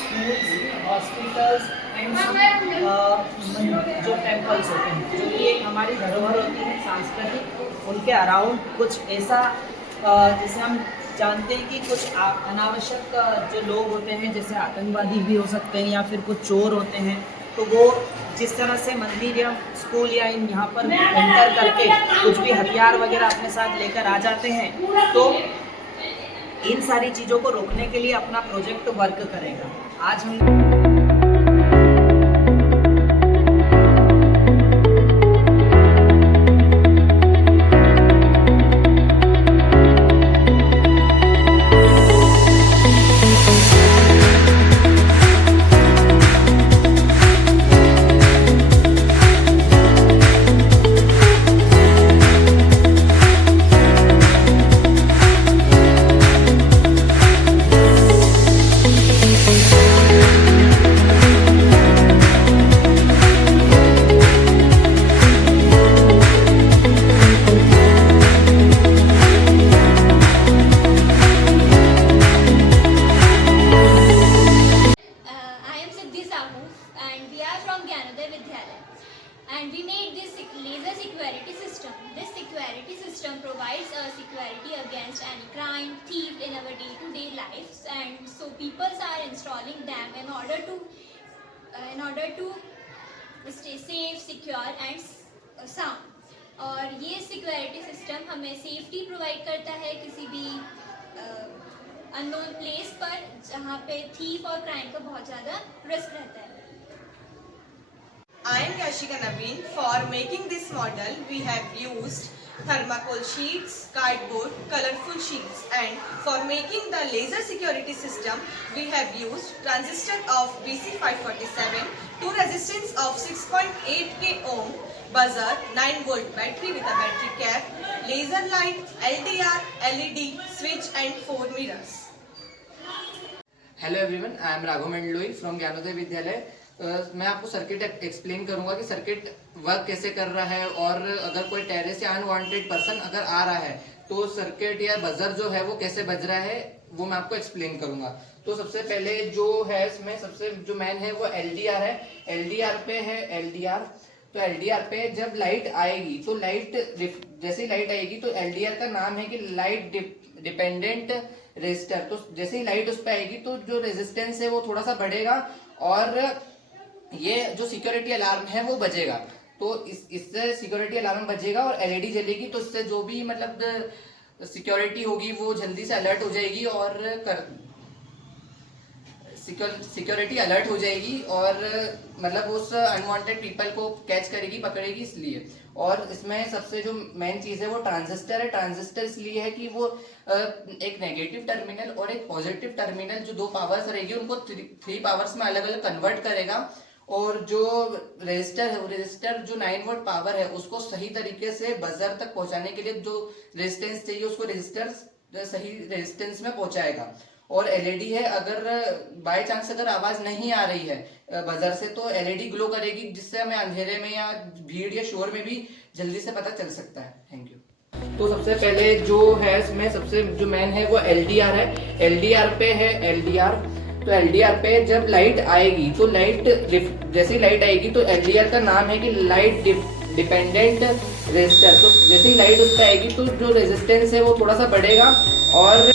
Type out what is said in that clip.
schools, hospitals and जो temples होते हैं, जो कि एक हमारी धरोहर होती है सांस्कृतिक, उनके अराउंड कुछ ऐसा जैसे हम जानते हैं कि कुछ अनावश्यक जो लोग होते हैं, जैसे आतंकवादी भी हो सकते हैं या फिर कुछ चोर होते हैं, तो वो जिस तरह से मंदिर या स्कूल या यहाँ पर एंटर करके कुछ भी हथियार वगैरह अपने साथ लेकर आ जाते हैं, तो इन सारी चीज़ों को रोकने के लिए अपना प्रोजेक्ट वर्क करेगा। आज हम and we made this laser security system. This security system provides security against any crime, thief in our day-to-day lives, and so people are installing them in order to stay safe, secure and sound. और ये security system हमें safety provide करता है किसी भी unknown place पर जहाँ पे थीफ और क्राइम का बहुत ज़्यादा रिस्क रहता है। I am Kashika Naveen. For making this model, we have used thermocol sheets, cardboard, colorful sheets, and for making the laser security system, we have used transistor of BC547, two resistance of 6.8k ohm, buzzer, 9 volt battery with a battery cap, laser light, LDR, LED, switch, and 4 mirrors. Hello everyone, I am Raghav Mandloi from Gyanodaya Vidyalaya. मैं आपको circuit explain करूंगा कि circuit work कैसे कर रहा है, और अगर कोई टेररिस्ट या अनवांटेड पर्सन अगर आ रहा है तो सर्किट या बजर जो है वो कैसे बज रहा है वो मैं आपको एक्सप्लेन करूंगा। तो सबसे पहले जो है इसमें सबसे जो मेन है वो एलडीआर है। एलडीआर पे है एलडीआर। तो एलडीआर पे जब लाइट आएगी तो जैसे ही लाइट आएगी तो एलडीआर का नाम है कि लाइट डिपेंडेंट रेजिस्टर। तो जैसे ही लाइट उस पे आएगी तो जो रेजिस्टेंस है वो थोड़ा सा बढ़ेगा और ये जो सिक्योरिटी अलार्म है वो बजेगा। तो इससे सिक्योरिटी अलार्म बजेगा और एलईडी जलेगी, तो इससे जो भी मतलब सिक्योरिटी होगी वो जल्दी से अलर्ट हो जाएगी और सिक्योरिटी अलर्ट हो जाएगी और मतलब उस अनवांटेड पीपल को कैच करेगी, पकड़ेगी इसलिए। और इसमें सबसे जो मेन चीज है वो ट्रांजिस्टर है। ट्रांजिस्टर इसलिए है कि वो एक नेगेटिव टर्मिनल और एक पॉजिटिव टर्मिनल जो दो पावर्स रहेगी उनको थ्री पावर्स में अलग अलग कन्वर्ट करेगा, और जो रेजिस्टर है वो रेजिस्टर जो 9 वोल्ट पावर है उसको सही तरीके से बजर तक पहुंचाने के लिए जो रेजिस्टेंस चाहिए उसको रेजिस्टर सही रेजिस्टेंस में पहुंचाएगा। और एलईडी है, अगर बाय चांस अगर आवाज नहीं आ रही है बजर से तो एलईडी ग्लो करेगी, जिससे हमें अंधेरे में या भीड़ या शोर में भी जल्दी से पता चल सकता है। Thank you. तो सबसे पहले जो है इसमें सबसे जो मेन है वो एलडीआर है। एलडीआर पे है एलडीआर। तो एलडीआर पे जब लाइट आएगी तो जैसे ही लाइट आएगी तो एलडीआर का नाम है कि लाइट डिपेंडेंट रेजिस्टर। तो जैसे ही लाइट उस पर आएगी तो जो रेजिस्टेंस है वो थोड़ा सा बढ़ेगा और